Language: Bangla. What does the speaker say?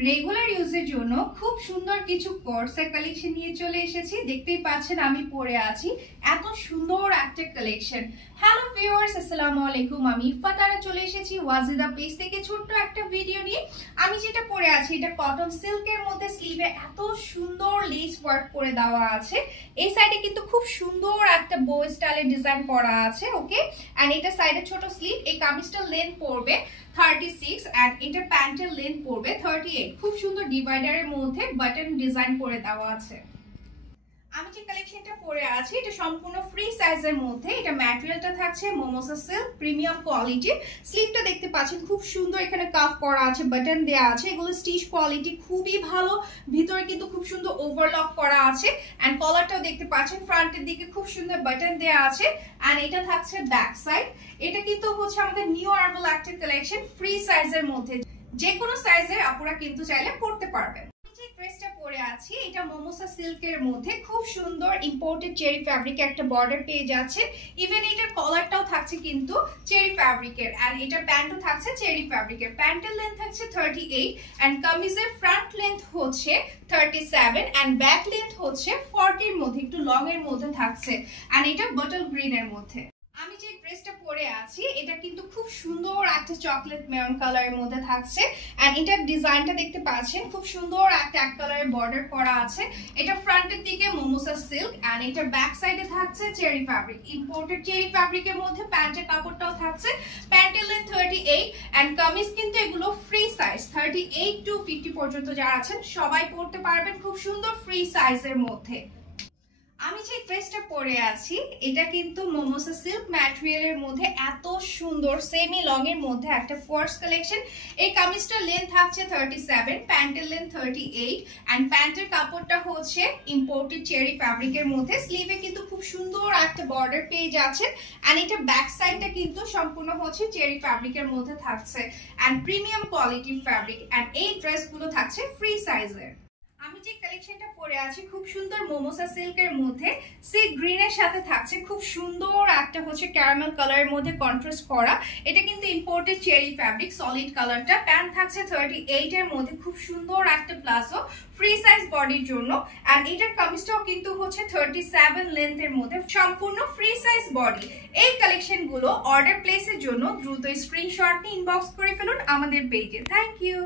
রেগুলার ইউজের জন্য খুব সুন্দর কিছু কোর্সের কালেকশন নিয়ে চলে এসেছি। দেখতেই পাচ্ছেন আমি পরে আছি এত সুন্দর একটা কালেকশন। হ্যালো ভিউয়ার্স, আসসালামু আলাইকুম। আমি ফাতারা চলে এসেছি ওয়াজিদা পেজ থেকে ছোট্ট একটা ভিডিও নিয়ে। আমি যেটা পরে আছি এটা কটন সিল্কের মধ্যে, স্লিভে এত সুন্দর লেস ওয়ার্ক করে দেওয়া আছে। এই সাইডে কিন্তু খুব সুন্দর একটা বো স্টাইলের ডিজাইন করা আছে। ওকে, এন্ড এটা সাইডে ছোট স্লিভ। এই কামিজটার লেন্থ পড়বে 36 এন্ড এটা প্যান্টের লেন্থ পড়বে 38। খুব সুন্দর ডিভাইডারের মধ্যে বাটন ডিজাইন করে দেওয়া আছে। আমি যে কালেকশনটা পরে আছি এটা সম্পূর্ণ ফ্রি সাইজের মধ্যে। এটা ম্যাটেরিয়ালটা থাকছে মোমোসা সিল্ক প্রিমিয়াম কোয়ালিটি। স্লিভটা দেখতে পাচ্ছেন খুব সুন্দর, এখানে কাফ করা আছে, বাটন দেওয়া আছে। এগুলো স্টিচ কোয়ালিটি খুবই ভালো। ভিতরে কিন্তু খুব সুন্দর ওভারলক করা আছে এন্ড কলারটাও দেখতে পাচ্ছেন ফ্রন্টের দিকে খুব সুন্দর বাটন দেওয়া আছে। এন্ড এটা থাকছে ব্যাক সাইড। এটা কিন্তু হচ্ছে আমাদের নিউ আরাইভাল একটা কালেকশন ফ্রি সাইজের মধ্যে। যে কোনো সাইজের আপুরা কিন্তু চাইলে পড়তে পারবেন। ড্রেসটা পরে আছি এটা মোমোসা সিল্কের মধ্যে খুব সুন্দর ইম্পোর্টেড চেরি ফ্যাব্রিক একটা বর্ডার পেয়ে যাচ্ছে। ইভেন এটার কলারটাও থাকছে কিন্তু চেরি ফ্যাব্রিকের এন্ড এটা প্যান্টও থাকছে চেরি ফ্যাব্রিকের। প্যান্টের লেন্থ থাকছে 38 এন্ড কামিজের ফ্রন্ট লেন্থ হচ্ছে 37 এন্ড ব্যাক লেন্থ হচ্ছে 40 এর মধ্যে, একটু লং এর মধ্যে থাকছে এন্ড এটা বটল গ্রিন এর মধ্যে। আমি যে ড্রেসটা পরে আছি এটা কিন্তু খুব সুন্দর একটা চকলেট মেরুন কালারের মধ্যে থাকছে এন্ড এটার ডিজাইনটা দেখতে পাচ্ছেন খুব সুন্দর একটা এক কালারের বর্ডার করা আছে। এটা ফ্রন্টের দিকে মোমোসা সিল্ক এন্ড এটা ব্যাক সাইডে থাকছে চেরি ফ্যাব্রিক, ইম্পোর্টেড চেরি ফ্যাব্রিকের মধ্যে। প্যান্টের কাপড়টাও থাকছে, প্যান্টের লেন্থ 38 এন্ড কামিজ কিন্তু এগুলো ফ্রি সাইজ 38 টু 50 পর্যন্ত যারা আছেন সবাই পরতে পারবেন খুব সুন্দর ফ্রি সাইজের মধ্যে। আমি যে ড্রেসটা পরে আছি এটা কিন্তু মোমোসা সিল্ক ম্যাটেরিয়ালের মধ্যে এত সুন্দর সেমি লং এর মধ্যে একটা ফোর্স কালেকশন। এই কামিজটার লেন্থ থাকছে 37, প্যান্টের লেন্থ 38 এন্ড প্যান্টের কাপড়টা হচ্ছে ইম্পোর্টেড চেরি ফ্যাব্রিকের মধ্যে। স্লিভে কিন্তু খুব সুন্দর একটা বর্ডার পেয়ে যাচ্ছে এন্ড এটা ব্যাক সাইডটা কিন্তু সম্পূর্ণ হচ্ছে চেরি ফ্যাব্রিকের মধ্যে থাকছে এন্ড প্রিমিয়াম কোয়ালিটির ফ্যাব্রিক এন্ড এই ড্রেসগুলো থাকছে ফ্রি সাইজের। আমি যে কালেকশনটা পরে আছি খুব সুন্দর মোমোসা সিল্কের মধ্যে সি গ্রিনের সাথে থাকছে খুব সুন্দর একটা হচ্ছে ক্যারামেল কালারের মধ্যে কন্ট্রাস্ট করা। এটা কিন্তু ইম্পোর্টেড চেরি ফ্যাব্রিক, সলিড কালারটা। প্যান্ট থাকছে 38 এর মধ্যে, খুব সুন্দর একটা প্লাজো ফ্রি সাইজ বডির জন্য এন্ড এটার কামিজটাও কিন্তু হচ্ছে 37 লেন্থের মধ্যে, সম্পূর্ণ ফ্রি সাইজ বডি। এই কালেকশনগুলো অর্ডার প্লেসের জন্য দ্রুত স্ক্রিনশট নিয়ে ইনবক্স করে ফেলুন আমাদের পেজে। Thank you.